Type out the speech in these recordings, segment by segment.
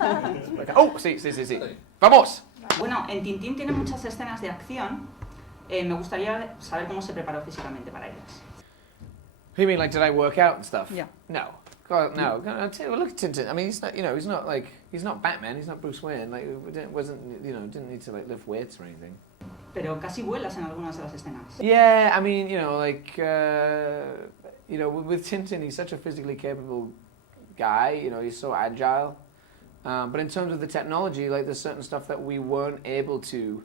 Oh, sí, sí, sí, sí. ¡Vamos! Bueno, en Tintín tiene muchas escenas de acción. Me gustaría saber cómo se preparó físicamente para ellas. You mean like did I work out and stuff? Yeah. No. God, no. Look at Tintin. I mean, he's not. You know, he's not Batman. He's not Bruce Wayne. Like, didn't need to like lift weights or anything. Pero casi vuelas en algunas de las escenas. Yeah, I mean, with Tintin, he's such a physically capable guy. You know, he's so agile. But in terms of the technology, like there's certain stuff that we weren't able to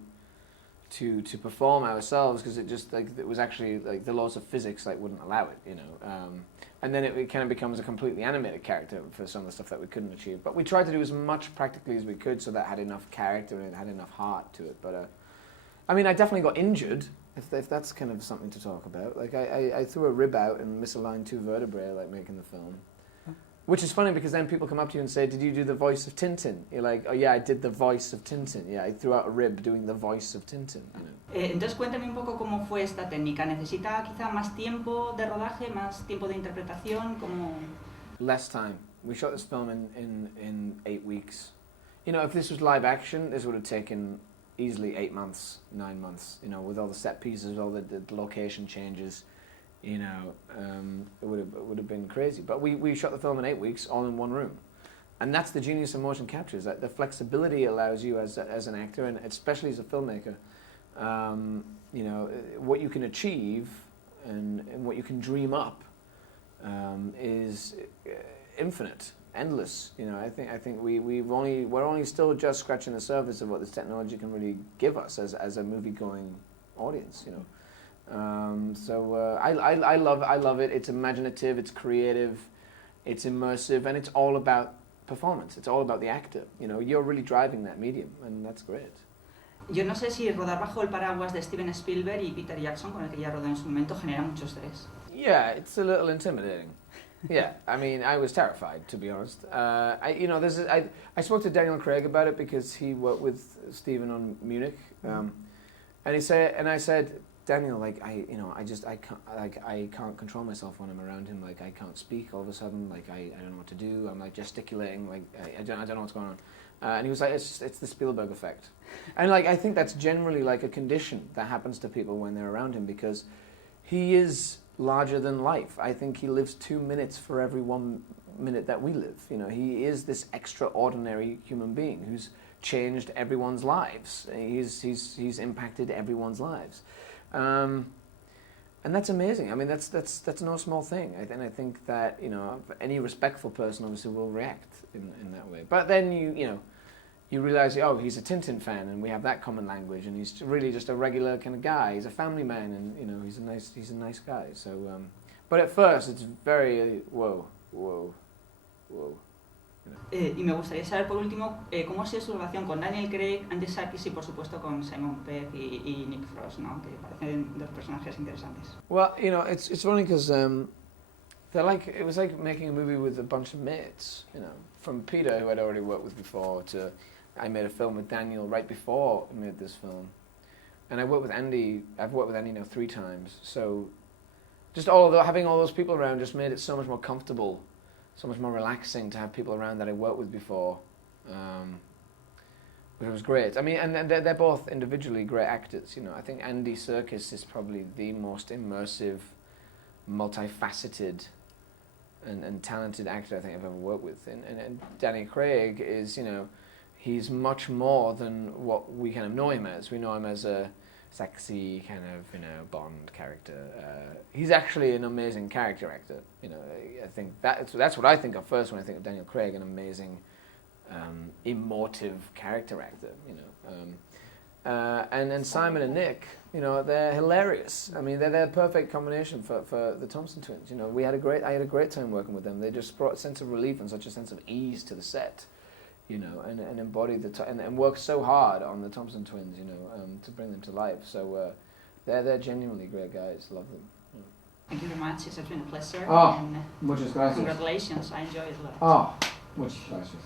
perform ourselves because it was actually like the laws of physics like wouldn't allow it, you know. And then it kind of becomes a completely animated character for some of the stuff that we couldn't achieve. But we tried to do as much practically as we could so that had enough character and it had enough heart to it. But I mean, I definitely got injured. If that's kind of something to talk about. Like I threw a rib out and misaligned 2 vertebrae like making the film. Which is funny because then people come up to you and say, did you do the voice of Tintin? You're like, oh yeah, I did the voice of Tintin. Yeah, I threw out a rib doing the voice of Tintin. You know. Entonces cuéntame un poco cómo fue esta técnica. ¿Necesita quizá más tiempo de rodaje, más tiempo de interpretación? ¿Cómo? Less time. We shot this film in 8 weeks. You know, if this was live action, this would have taken easily 8 months, 9 months, you know, with all the set pieces, all the location changes. You know, it would have been crazy. But we shot the film in 8 weeks, all in one room, and that's the genius of motion capture. Is that the flexibility allows you as an actor, and especially as a filmmaker, you know, what you can achieve and what you can dream up is infinite, endless. You know, I think we're only still just scratching the surface of what this technology can really give us as a movie-going audience. You know. I love it. It's imaginative, it's creative, it's immersive, and it's all about performance. It's all about the actor. You know, you're really driving that medium, and that's great. Yo no sé si rodar bajo el paraguas de Steven Spielberg y Peter Jackson, con el que ya rodó en su momento, genera mucho estrés. Yeah, it's a little intimidating. Yeah, I mean, I was terrified, to be honest. I spoke to Daniel Craig about it because he worked with Steven on Munich, and I said, Daniel, like I can't control myself when I'm around him. Like I can't speak all of a sudden. Like I don't know what to do. I'm like gesticulating. Like I don't know what's going on. And he was like, it's the Spielberg effect. And like I think that's generally like a condition that happens to people when they're around him because he is larger than life. I think he lives 2 minutes for every 1 minute that we live. You know, he is this extraordinary human being who's changed everyone's lives. He's impacted everyone's lives. And that's amazing. I mean, that's no small thing. And I think that, you know, any respectful person obviously will react in that way. But then you realize, oh, he's a Tintin fan, and we have that common language, and he's really just a regular kind of guy. He's a family man, and you know, he's a nice guy. So, but at first, it's very whoa. Y me gustaría saber por último cómo ha sido su relación con Daniel Craig, Andy Serkis y por supuesto con Simon Pegg y Nick Frost, ¿no? Que parecen dos personajes interesantes. Well, you know, it's funny because it was like making a movie with a bunch of mates, you know, from Peter, who I'd already worked with before, to I made a film with Daniel right before I made this film, and I worked with Andy. I've worked with Andy now 3 times, so just having all those people around just made it so much more comfortable. So much more relaxing to have people around that I worked with before, which was great. I mean, and they're both individually great actors. You know, I think Andy Serkis is probably the most immersive, multifaceted, and talented actor I think I've ever worked with. And Danny Craig is, you know, he's much more than what we kind of know him as. We know him as a sexy kind of, you know, Bond character. He's actually an amazing character actor. You know, I think that's what I think of first when I think of Daniel Craig, an amazing, emotive character actor. You know, and then Simon and Nick, you know, they're hilarious. I mean, they're a perfect combination for the Thompson twins. You know, I had a great time working with them. They just brought a sense of relief and such a sense of ease to the set. You know, and embodied and worked so hard on the Thompson twins, you know, to bring them to life. So they're genuinely great guys. Love them. Yeah. Thank you very much. It's been a pleasure. Oh, and muchas gracias. Congratulations. I enjoyed it a lot. Oh, muchas gracias.